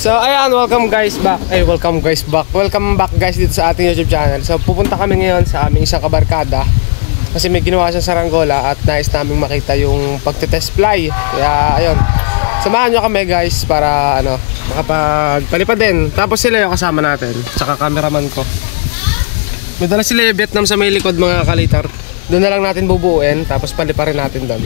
So ayan, welcome back guys dito sa ating YouTube channel. So pupunta kami ngayon sa aming isang kabarkada kasi may ginawa siya sa Saranggola at nais naming makita yung pagte-test fly. Kaya ayun, samahan nyo kami guys para makapagpalipad din. Tapos sila yung kasama natin, tsaka cameraman ko. May dala sila yung Vietnam sa may likod mga kalitar. Doon na lang natin bubuuin, tapos paliparin natin doon.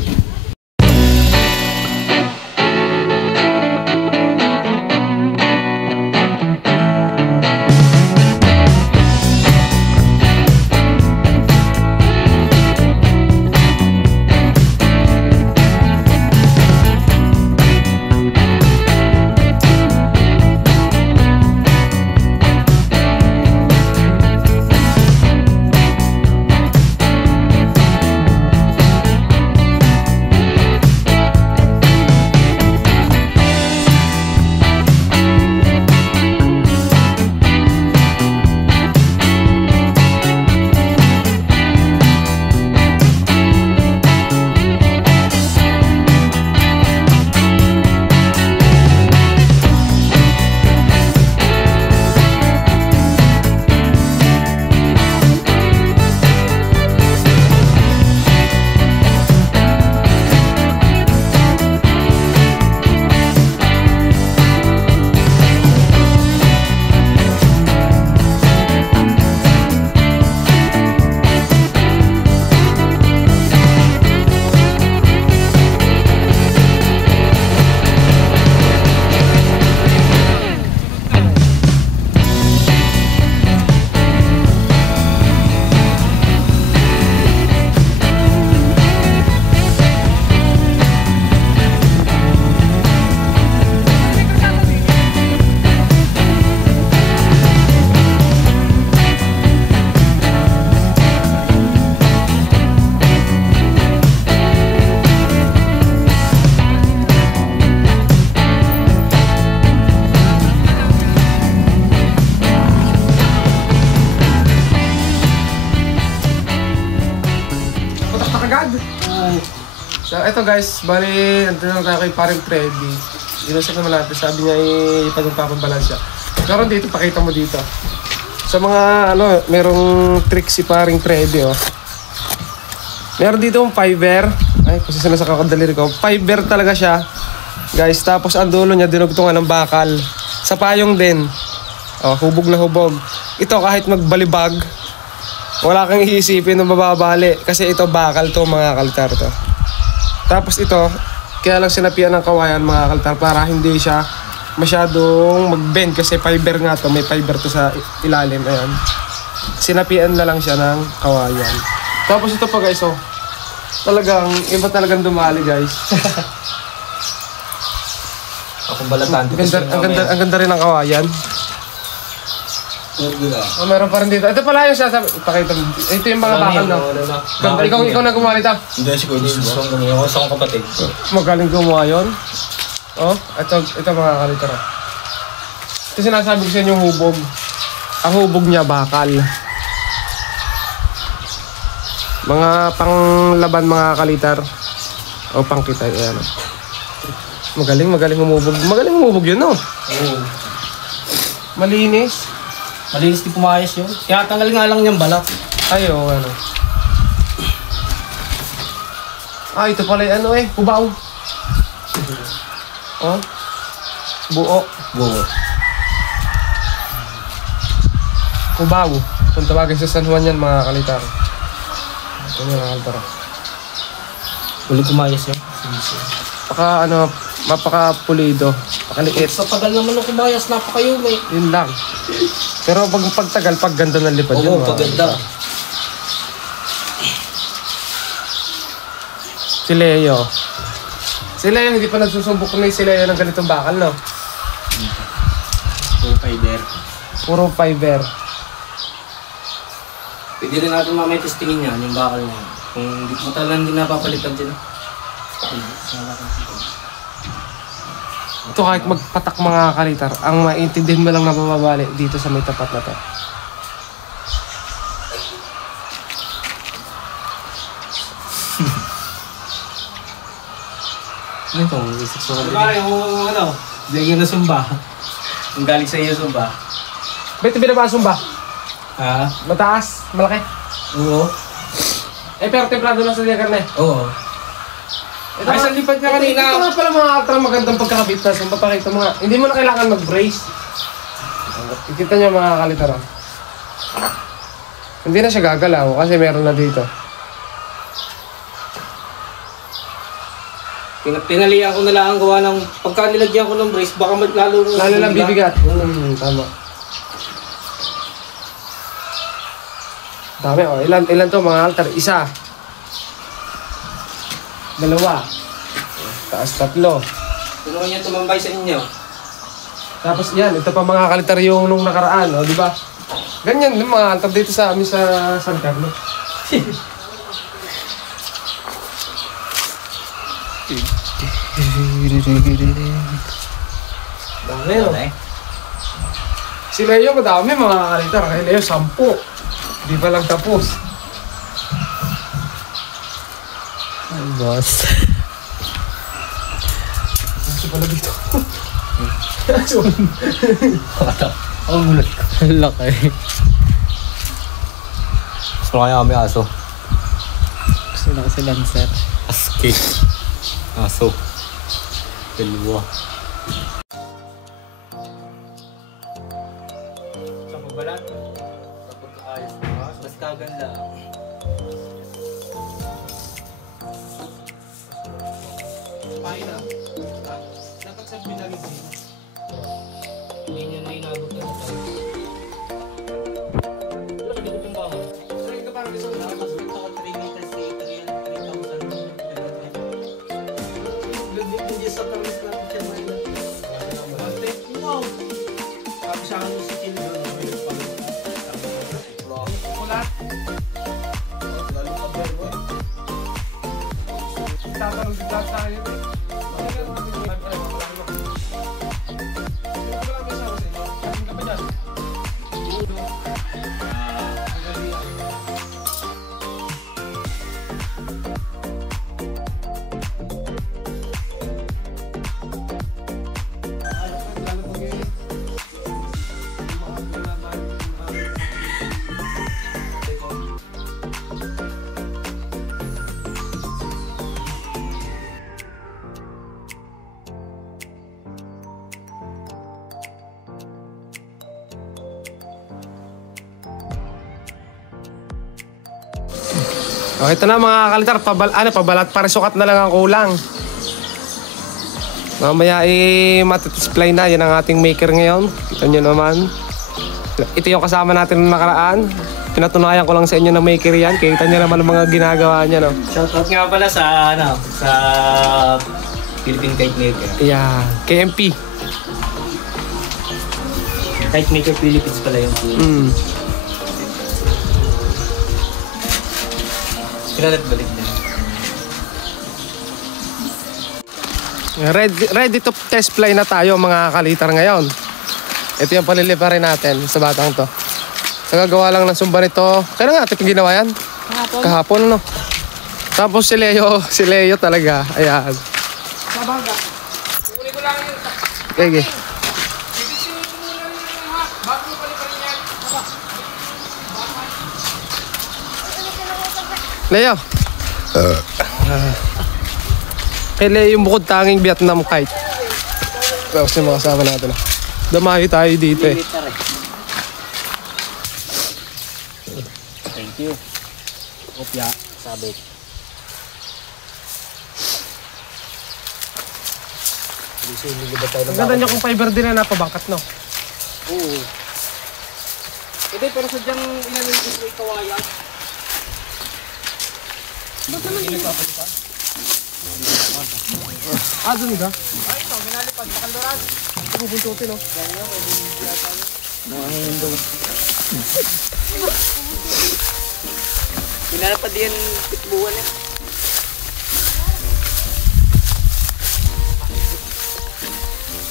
So eto guys, bali andun lang tayo kay paring Freddy. Ginusap naman natin, sabi niya ipagpapabalance siya. Karon dito, pakita mo dito. Sa mga merong trick si paring Freddy Meron dito yung fiber. Ay, kasi sa kakadaliri ko. Fiber talaga siya. Guys, tapos ang dulo niya dinugtungan ng bakal. Sa payong din. Hubog na hubog. Ito kahit magbalibag, wala kang iisipin na mababali. Kasi ito bakal to mga kaltar to. Tapos ito, kaya lang sinapian ng kawayan mga kaltar para hindi siya masyadong mag-bend kasi fiber nga to, may fiber to sa ilalim. Ayan. Sinapian na lang siya ng kawayan. Tapos ito pa guys, talagang, iba talagang dumali guys. Akong balatan. Ang ganda rin ng kawayan. Meron pa rin dito. Ito pala yung sasabi. Pakita mo. Ito yung mga bakal ikaw na gumawa nito? Hindi, si Kuya Jesus. Ako sa akong kapatid. Magaling gumawa yun. Ito mga kalitara. Ito sinasabi ko sa inyo yung hubog. Ang hubog niya bakal. Mga panglaban mga kalitar. O pangkitay. Ayan. Magaling humubog. Magaling humubog yun, no? Oo. Malinis. Malinis di pumayos yun. Kaya tanggal nga lang niyang balat. Ayo, ito pala yung kubaw. Buo. Kubaw. Kung tawagin sa San Juan yan mga kalitar. Ito yung mga kalitar. Ulit pumayos yun. Mapaka-pulido. Pakaliit. Sa tagal naman ng kumayas, napakayumi. Yun lang. Pero pagtagal, pag ganda ng lipad yun. Oo, paganda. Si Leo, hindi pa nagsusumbok na si Leo ng ganitong bakal, no? Puro fiber. Pwede rin natin mamaya testingin yan, yung bakal niya. Kung hindi napapalitan din. Ito kahit magpatak mga kalitar, ang maintindihan mo lang na mababali dito sa may tapat na to. Ito, isasok ko. Ano, hindi na sumba. Ang galing sa iyo, ba? Ba't binabasong ba? Ha? Mataas? Malaki? Oo. Eh, pero templado lang sa diyan karne. Oo. Ito Ay, sa lipad niya kanina. Ito nga pala mga ultra magandang pagkakabit na. So, papakita mo nga. Hindi mo na kailangan mag-brace. Ikita niyo mga kalitar. Oh. Hindi na siya gagalaw kasi meron na dito. Pinalihan ko na lang ang gawa ng pagka nilagyan ko ng brace, baka lalo Lang bibigat. Tama. Dami oh. Ilan to mga altar? Isa. Dalawa. Taas 3. Tulungan niya tumambay sa inyo. Tapos yan, ito pa mga kalitar yung nung nakaraan, oh, di ba? Ganyan yung mga altar dito sa amin sa San Carlos. Dami, no? Si Leo, madami mga kalitar. Kay Leo, 10. Di pa lang tapos. Boss. Kasi pala dito. Ang gulat ko. Ang laki. Gusto kaya kami aso. Gusto na kasi Lancer. Aski. Aso. Dalawa. Sa pagbalat. Sa pagkaayos ng mas. Mas kaganda. Paina. Dapat sa binagin dito. Hindi niya na inabot na ito. Wala ka dito yung bahay. So, ito parang gusto ko Tapos ito ko 3 meters, 3,000. Hindi sa tamis natin siya may wow! Tapos sa akin si Kim doon. Kulat. Lalo ka ba? Tatanong si Dad sa akin. Okay, ito na mga kalitar, pabalat para sukat na lang ang kulang. Mamaya matidisplay na, yan ang ating maker ngayon. Kita nyo naman. Ito yung kasama natin noong nakaraan. Pinatunayan ko lang sa inyo na maker yan. Kita nyo naman ang mga ginagawa niya, no? Shoutout nga pala sa sa Philippine Kite Maker. Yeah, KMP. Kite Maker Philippines pala yung Kinalat balik na. Ready to test fly na tayo mga kalitar ngayon. Ito yung paliliparin natin sa batang to. Nagagawa lang ng sumba nito. Kaya nga ito ginawa yan? Kahapon, no? Tapos si Leo talaga. Ayan. Sabaga. Kukunin ko lang yun. Okay. Leo. Kay Leo yung bukod tanging Vietnam kite. Tapos yung mga kasama natin. Damayo tayo dito eh. Thank you. Kopya, sabit. Ang ganda niya kung fiber din na napabangkat, no? Oo. Hindi, pero sadyang inanin ko sa kawayan. Ba't naman hindi papalipan? Doon ka? Ay, ito, minalipad. Pakalurad. Ito bubuntutin, no? Pinalapad yan pitbuhan eh.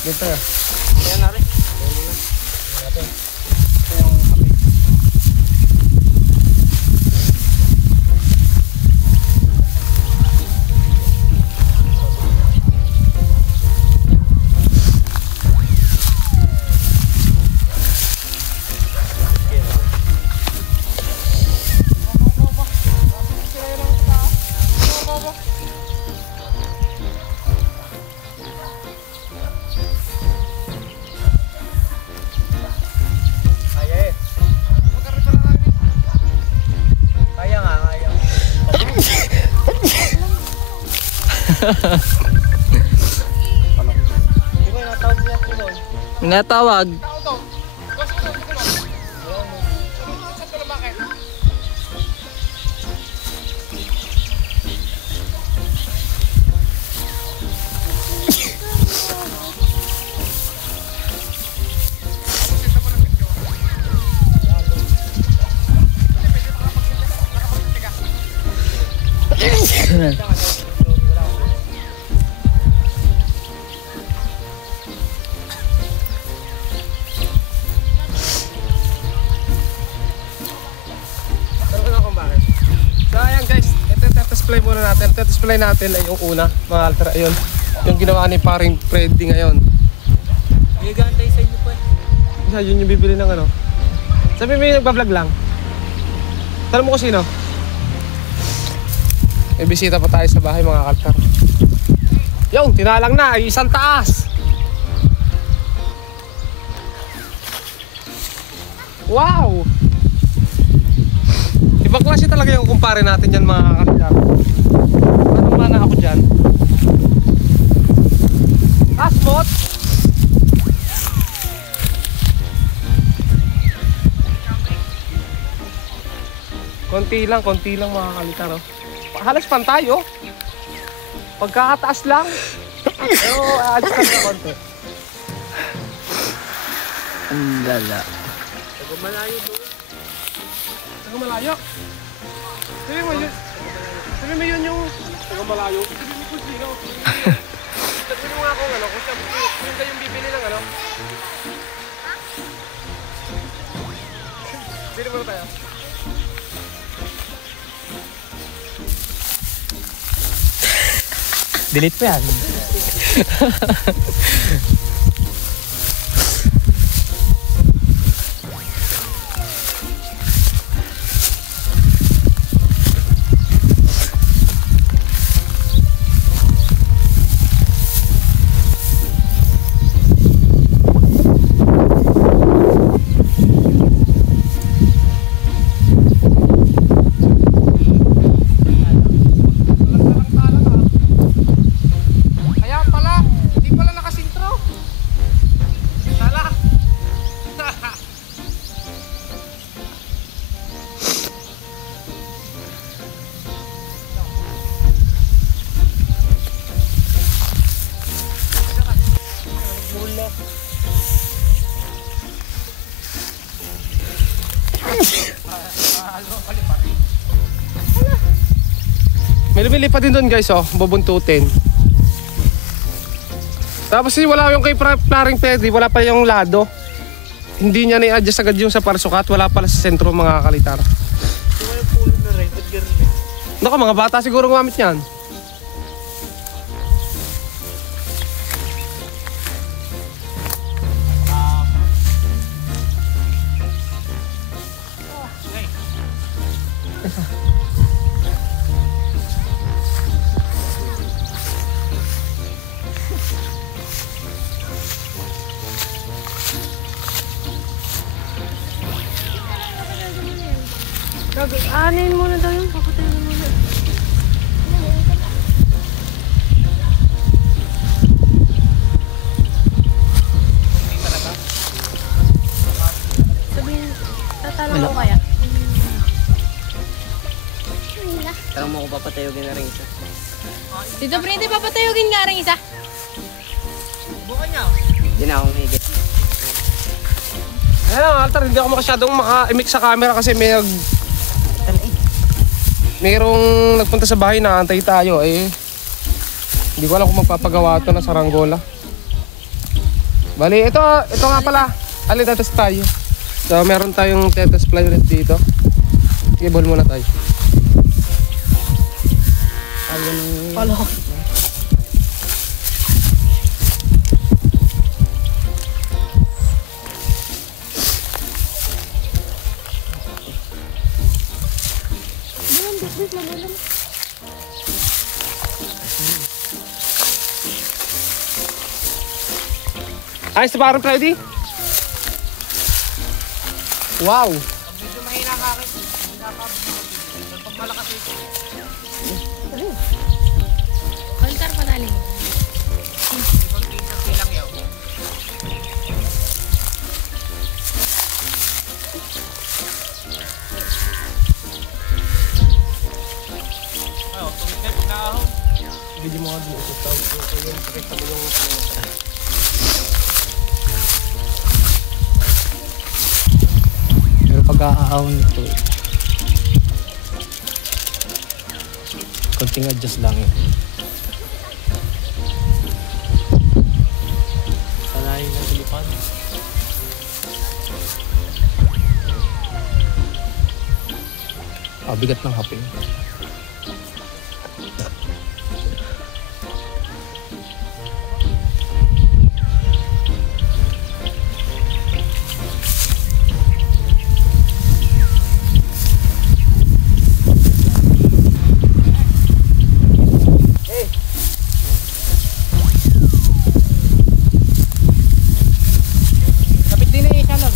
Dito ya. Ayan na rin. Di ba natawag niya po doon? Natawag. Tao to. Boss mo to, dito lang. Sa to lang bakit? Tanong na kung bakit. So ayan guys, ito yung display muna natin. Ito display natin ay yung una, mga alter, ayun. Yung ginawa ni paring Freddy ngayon. Nagagantay sa inyo po eh. Isa, yun yung bibili ng ano. Sabi mo yung nagbablog lang. Tanong mo kung sino. May bisita pa tayo sa bahay mga kaltar. Yung, tinalang na, ay isang taas. Wow! Ibang klase talaga yung kumpare natin yan mga kaltar. Anong mana ako dyan? Asmot! Konti lang mga kaltar. Oh. Halos pantay oh. Pagkakataas lang. Pero adjust lang na konti. Ang lala. Malayo doon. Taga malayo. Sabi mo yun yung taga malayo. Sabi mo kung sino. Sabi mo nga kung ano, kung siya yung bibili ng ano. Bili mo na tayo. Delete pa yan. Kaya pala, hindi pala nakasintro. Sala. May lumili pa din doon guys oh, bubuntutin. Tapos wala yung kay Paring Freddy, wala pa yung lado. Hindi niya na-adjust agad yung sa parsukat, wala pala sa sentro mga kalitar. Di ba yung pulo na rin? Ba't ganun? Naku, mga bata siguro gumamit niyan. Anin muna daw yung papatayin mo muna. Sabihin, tatalong ko kaya? Tarang mo ko papatayogin na rin isa. Tito Brady, papatayogin nga rin isa. Bukan niya. Hindi na akong higit. Ayun, Altar, hindi ako masyadong maka-imik sa camera kasi mayroong nagpunta sa bahay na antay tayo eh. Hindi ko alam kung magpapagawa ito na saranggola. Bali, ito nga pala. Alin tatas tayo. So, meron tayong tetas fly ulit dito. Ibol muna tayo. Palo. Ayos na parang Freddy? Wow! Medyo mahina ka akin. Pag malakas ito. Kontar pa Video mo nga dito sa tawag ko yung pakita mo yung Pero pag-aahon ito eh. Konting adjust lang eh. Sanayin na tulipad. Bigat ng hapin. Kapit din eh, siya lang.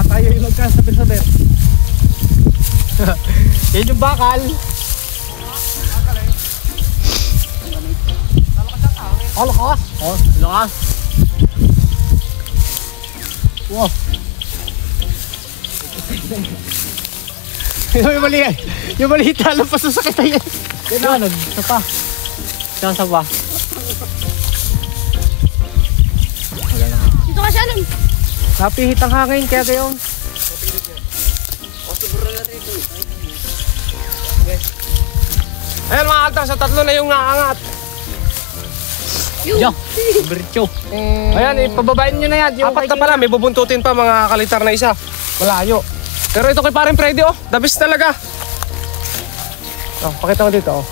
baka tayo yung nagkasabi-sabi. Yan yung bakal. Oh, lakas. Oh, lakas. Wow. yung mali eh. Yung mali talo pa sa sakit yan. Yan, isa pa. Isa pa. Dito ka siya nun. Napihit ang hangin kaya gayon. Ayan mga altar, sa tatlo na yung naangat. Yo, bircho. Ayan, ipababain nyo na yan. Yung apat na pala, may bubuntutin pa mga kalitar na isa. Malayo. Pero ito kay paring Freddy, oh. The best talaga. Oh, pakita ko dito, oh.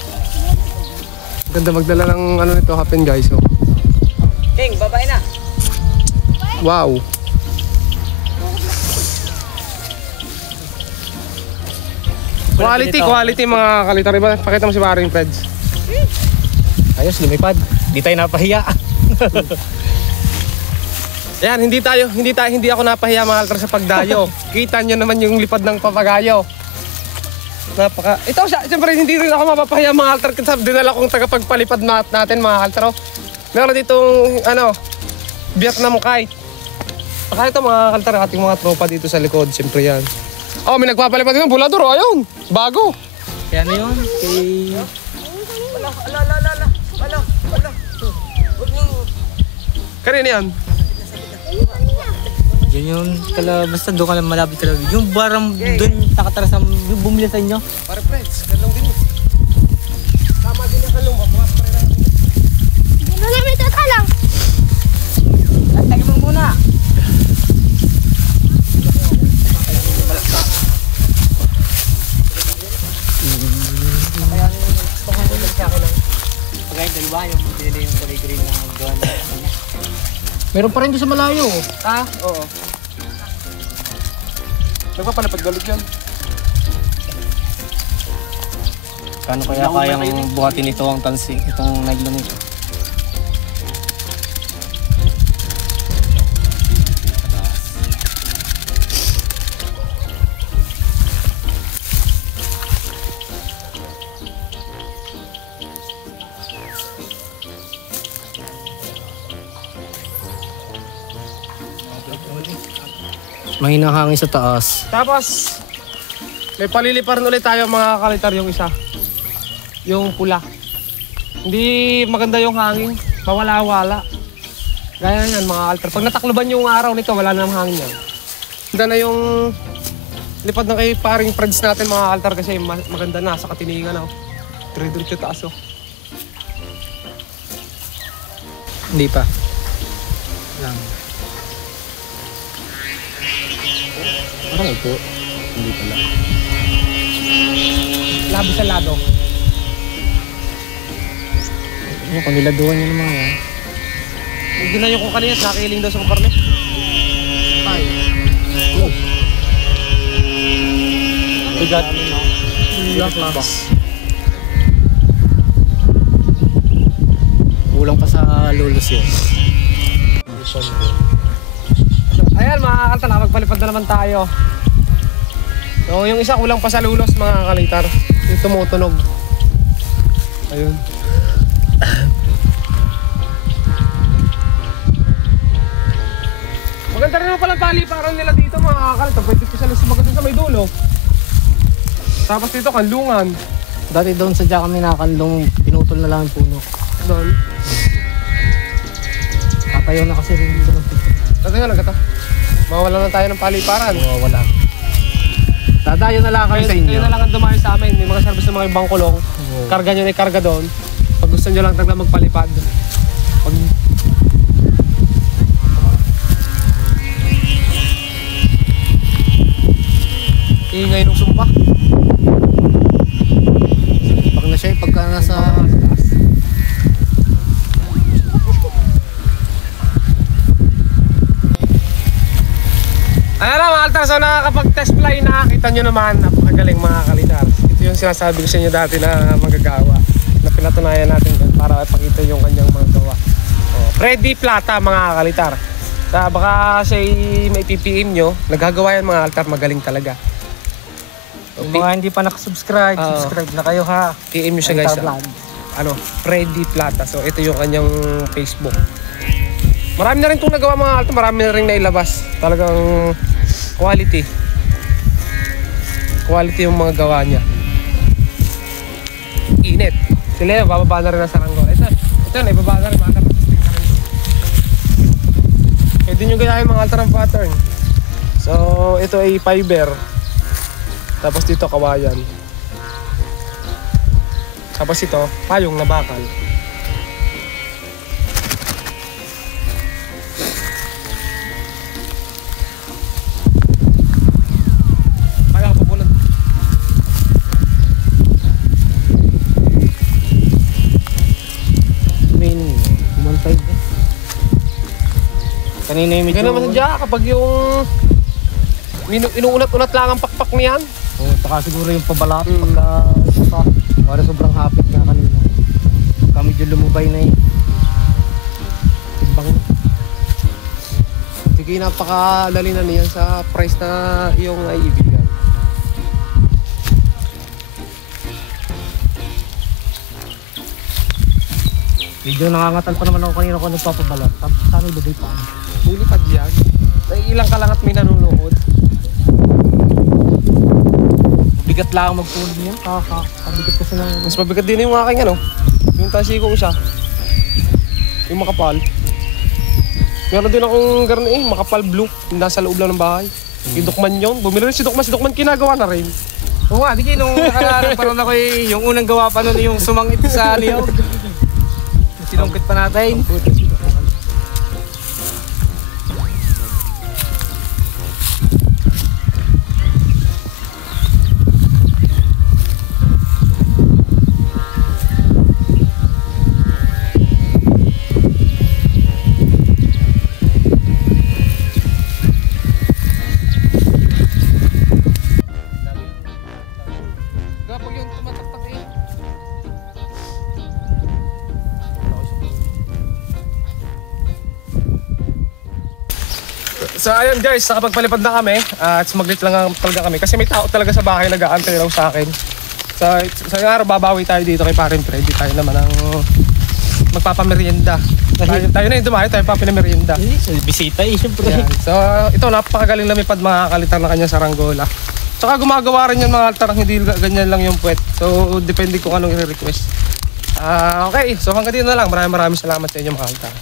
Ganda magdala ng ano nito, hapin guys, oh. King, babae na. Wow. Quality mga kalitar. Iba, pakita mo si paring Freds. Ayos, lumipad. Di tayo napahiya. Ayan, hindi ako napahiya mga altar sa pagdayo. Kita nyo naman yung lipad ng papagayo. Ito siya, siyempre hindi rin ako mapapahiya mga altar kasi dinala kong tagapagpalipad natin mga altar. Oh. Meron ditong, Vietnam kite. Saka ito mga altar, ating mga tropa dito sa likod, siyempre yan. Oh, may nagpapalipad dito, bulador, oh, ayun, bago. Kaya ano yun? Kay... Kanina yan. Yun yung basta doon ka lang malapit ka lang. Yung barang doon nakatara sa bumili sa inyo. Para friends, kalong din. Tama din ang kalong, mga pare. Ano namin tatalang? Tagin mo muna. Pagkain dalawa yung binili yung kulay green na doon. Meron pa rin doon sa malayo. Ah, oo. Nagpapalipad galog yan. Kano kaya kayang buhatin ito ang tansing, itong nylon nito? Mahinang hangin sa taas. Tapos, may paliliparan ulit tayo mga kalitar yung isa. Yung pula. Hindi maganda yung hangin. Mawala-wala. Gaya yan mga altar. Pag natakloban yung araw nito, wala na ng hangin yan. Ganda na yung lipad na kay paring Freds natin mga altar kasi maganda na sa katiningan. Oh. Diretso taas. Oh. Hindi pa. Lang. Parang ito. Hindi pala. Labi sa lado. Ano, kaniladuan nyo naman yan. Hindi na yung kung kanina, nakiling daw sa kumparte. Ay. Oh. Bigat. Lakas. Kulang pa sa lulos yun. Ayan mga kaltar, magpalipad na naman tayo. So, yung isa kulang pa sa lulos mga kalitar. Yung tumutunog. Ayun. Maganda rin naman palang paliparan nila dito mga kalitar. Pwede ko sila sumagot sa may dulo. Tapos dito kanlungan. Dati doon sa dyan kami nakakandong, pinutol na lang yung puno. Doon. Tatayo na kasi rin dito ng pito. Teka lang ito. Mawala na tayo ng paliparan. Wala. Dadayo na lang kami sa inyo. Kayo na lang ang dumayo sa amin. May mga service ng mga ibang kulong. Karga nyo na ikarga doon. Pag gusto nyo lang tagla magpalipad. Pag... Ingay nung sumpa. Pag na siya, pagka nasa... Ayan na mga altar, so nakakapag-test fly na. Kita nyo naman, napakagaling mga kalitar. Ito yung sinasabi ko sa inyo dati na magagawa. Na pinatunayan natin doon para ipakita yung kanyang mga gawa. Oh, Freddy Plata mga kalitar. Sa baka siya may PPM nyo, nagagawa yan mga altar, magaling talaga. Yung mga hindi pa nakasubscribe, subscribe na kayo ha. PM nyo siya guys. Altar Vlog. Ano, Freddy Plata. So ito yung kanyang Facebook. Marami na rin itong nagawa mga altar, marami na rin nailabas. Talagang quality. Quality yung mga gawa niya. Init. Sila yun, bababa na rin ang saranggola. Ito na, ibaba na rin mga altar. Pwede nyo gayahin mga altar ng pattern. So, ito ay fiber. Tapos dito kawayan. Tapos ito, payong na bakal. Kaya ka pupunod. Kumantay eh. Kanina yung medyo... Ganun naman sadya kapag yung inuunat-unat lang ang pakpak niyan. Oh, taka siguro yung pabalat pagka isa pa. Para sobrang hapit nga kanina. Pagka medyo lumubay na eh. Timbang. Sige, napakadali na niyan sa price na iyong naiibigan. Medyo nangangatal pa naman ako kanina kung nagpapabalat. Tapos sana ilubay pa. Lilipad yan. Naiilang ka lang at may nanonood. Bigat lang magtulog niyan. Kabigat kasi ng... Mas mabigat din yung aking ano. Yung tasi ko isa. Yung makapal. Meron din akong garni makapal blue. Yung nasa loob lang ng bahay. Yung Dukman yun. Bumili rin si Dukman. Si Dukman kinagawa na rin. Oo nga, di nung nakararang pa rin ako yung unang gawa pa nun yung sumangit sa liyaw. Sinungkit pa natin. Kapag yung tumataktak eh. So ayun guys, nakapagpalipad na kami at sumaglit lang talaga kami kasi may tao talaga sa bahay nag-aantay raw sa akin. So sa araw babawi tayo dito kay Parin Freddy, tayo naman ang magpapamerienda. Tayo na yung dumayo, tayo pa pinamerienda. Bisita eh, syempre. Yan. So ito napakagaling lumipad mga kalitar na kanya saranggola. Tsaka gumagawa rin yan mga altar, hindi ganyan lang yung puwet. So depende kung anong i-request. Okay, so hanggang dito na lang. Maraming salamat sa inyo mga altar.